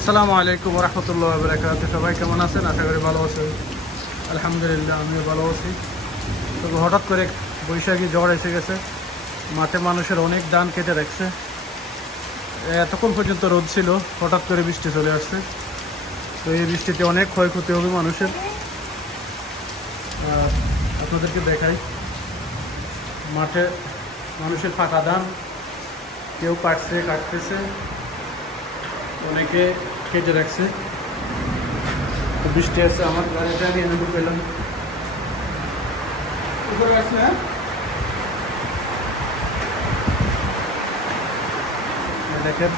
আসসালামু আলাইকুম রহমতুল্লাহ বরকাত সবাই কেমন আছেন? আশা করি ভালো আছেন। আলহামদুলিল্লাহ, আমিও ভালো আছি। তবে হঠাৎ করে বৈশাখী জ্বর এসে গেছে। মাঠে মানুষের অনেক ধান কেটে রাখছে। এতক্ষণ পর্যন্ত রোদ ছিল, হঠাৎ করে বৃষ্টি চলে আসছে। তো এই বৃষ্টিতে অনেক ক্ষয়ক্ষতি হবে মানুষের। আপনাদেরকে দেখাই, মাঠে মানুষের ফাঁকা ধান, কেউ কাটছে, কাটতেছে। অনেকে কেটে রাখছে। বৃষ্টি আছে আমার গাড়িটা আমি এনে পেলাম। উপরে আছে হ্যাঁ? দেখেন।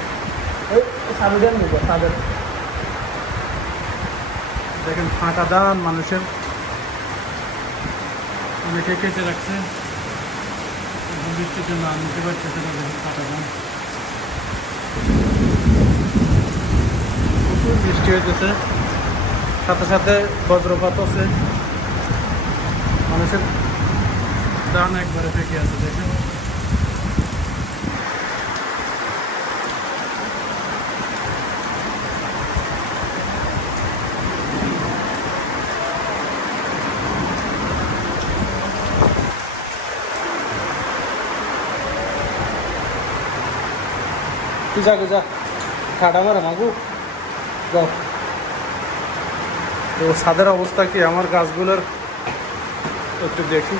দেখেন ফাঁকা দান মানুষের। অনেকে কেটে রাখছে। বৃষ্টির জন্য আনতে পারতেছে না দেখেন ফাঁকা দান। বৃষ্টি হইতেছে সাথে সাথে বজ্রপাত আছে মানুষের দান একবারে ফেঁকে আছে দেখেন তুই যা যা ঠাডা মারে মাগু তো ছাদের অবস্থা কি? আমার গাছগুলোর একটু দেখি।